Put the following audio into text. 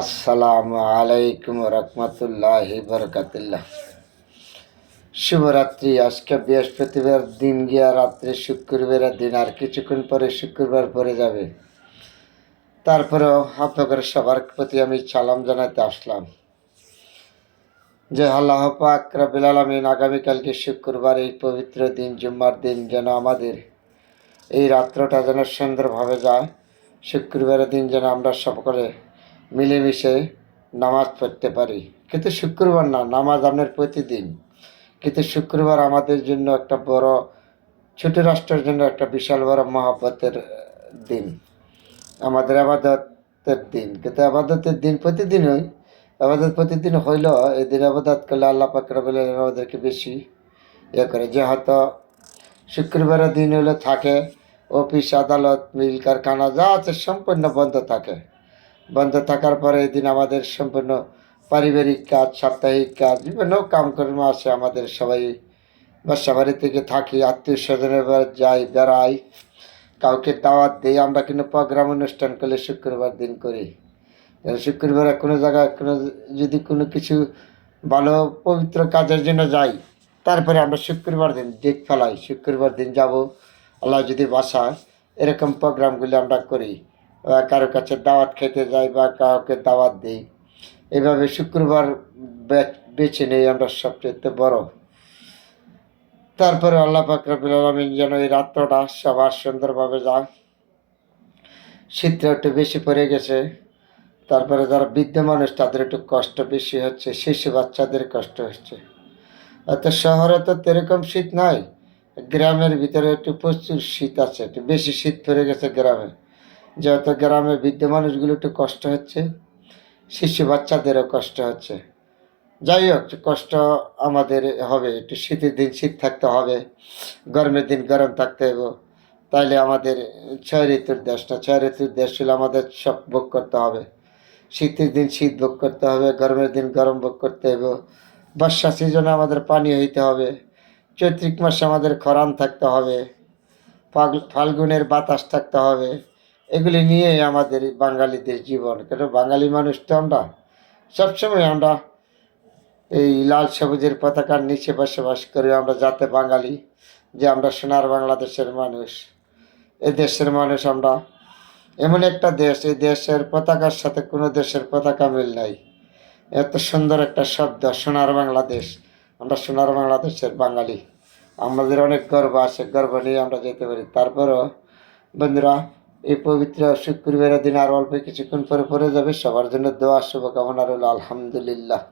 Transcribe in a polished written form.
আসসালামু আলাইকুম রহমতুল্লাহি বরকাতুল্লাহ। শুভরাত্রি। আজকে বৃহস্পতিবার দিন গিয়া রাত্রে শুক্রবারের দিন, আর কিছুক্ষণ পরে শুক্রবার পরে যাবে। তারপরেও আপনাদের সবার প্রতি আমি সালাম জানাতে আসলাম যে আল্লাহ পাক রব্বুল আলামিন আগামীকালকে শুক্রবার এই পবিত্র দিন জুম্মার দিন যেন আমাদের এই রাত্রটা যেন সুন্দরভাবে যায়। শুক্রবারের দিন যেন আমরা সকলে মিলেমিশে নামাজ পড়তে পারি। কিন্তু শুক্রবার না, নামাজ আপনার প্রতিদিন। কিন্তু শুক্রবার আমাদের জন্য একটা বড়, ছোট রাষ্ট্রের জন্য একটা বিশাল বড় মহব্বতের দিন, আমাদের আবাদতের দিন। কিন্তু আবাদতের দিন প্রতিদিনই, আবাদত প্রতিদিন হইলেও এই দিন আবাদত করলে আল্লাহ পাক রব্বুল আলামিন আমাদেরকে বেশি করে। যে হয়তো শুক্রবারের দিন হলে থাকে অফিস আদালত মিল কারখানা যা আছে সম্পূর্ণ বন্ধ থাকে। বন্ধ থাকার পরে এই দিন আমাদের সম্পূর্ণ পারিবারিক কাজ, সাপ্তাহিক কাজ, বিভিন্ন কামকর্ম আছে। আমাদের সবাই বাসা বাড়ি থেকে থাকি, আত্মীয় স্বজনের যাই, বেড়াই, কাউকে দাওয়াত দিই। আমরা কিন্তু প্রোগ্রাম অনুষ্ঠান করলে শুক্রবার দিন করি। শুক্রবারে কোনো জায়গায় যদি কোনো কিছু ভালো পবিত্র কাজের জন্য যাই, তারপরে আমরা শুক্রবার দিন ডেট ফেলাই, শুক্রবার দিন যাব আল্লাহ যদি বাসায়। এরকম প্রোগ্রামগুলি আমরা করি। কারো কাছে দাওয়াত খেতে যাই বা কাউকে দাওয়াত দিই। এভাবে শুক্রবার বেছে নেই আমরা সবচেয়ে বড়। তারপরে আল্লাহ পাক রব্বুল আলামিন যেন এই রাত্রটা সবার সুন্দরভাবে যায়। শীতটা একটু বেশি পড়ে গেছে। তারপরে যারা বৃদ্ধ মানুষ তাদের একটু কষ্ট বেশি হচ্ছে, শিশু বাচ্চাদের কষ্ট হচ্ছে। অত শহরে তো এরকম শীত নাই, গ্রামের ভিতরে একটু প্রচুর শীত আছে, একটু বেশি শীত পড়ে গেছে গ্রামে। যেহেতু গ্রামের বৃদ্ধ মানুষগুলো একটু কষ্ট হচ্ছে, শিশু বাচ্চাদেরও কষ্ট হচ্ছে। যাই হোক, কষ্ট আমাদের হবে। একটু শীতের দিন শীত থাকতে হবে, গরমের দিন গরম থাকতে হবে। তাইলে আমাদের ছয় ঋতুর দেশ না, ছয় ঋতুর দেশ হলে আমাদের সব ভোগ করতে হবে। শীতের দিন শীত ভোগ করতে হবে, গরমের দিন গরম ভোগ করতে হবে, বর্ষা সিজনে আমাদের পানি হইতে হবে, চৈত্রিক মাসে আমাদের খরান থাকতে হবে, ফাল্গুনের বাতাস থাকতে হবে। এগুলি নিয়েই আমাদের বাঙালিদের জীবন। কারণ বাঙালি মানুষ তো আমরা সবসময় আমরা এই লাল সবুজের পতাকার নিচে বসবাস করি। আমরা যাতে বাঙালি, যে আমরা সোনার বাংলাদেশের মানুষ, এই দেশের মানুষ আমরা। এমন একটা দেশ, এই দেশের পতাকার সাথে কোনো দেশের পতাকা মিল নাই। এত সুন্দর একটা শব্দ সোনার বাংলাদেশ। আমরা সোনার বাংলাদেশের বাঙালি, আমাদের অনেক গর্ব আছে, গর্ব নিয়ে আমরা যেতে পারি। তারপরও বন্ধুরা, এই পবিত্র শুক্রবারের দিন আর অল্প কিছুক্ষণ পরে পরে যাবে। সবার জন্য দোয়া শুভকামনা রইল। আলহামদুলিল্লাহ।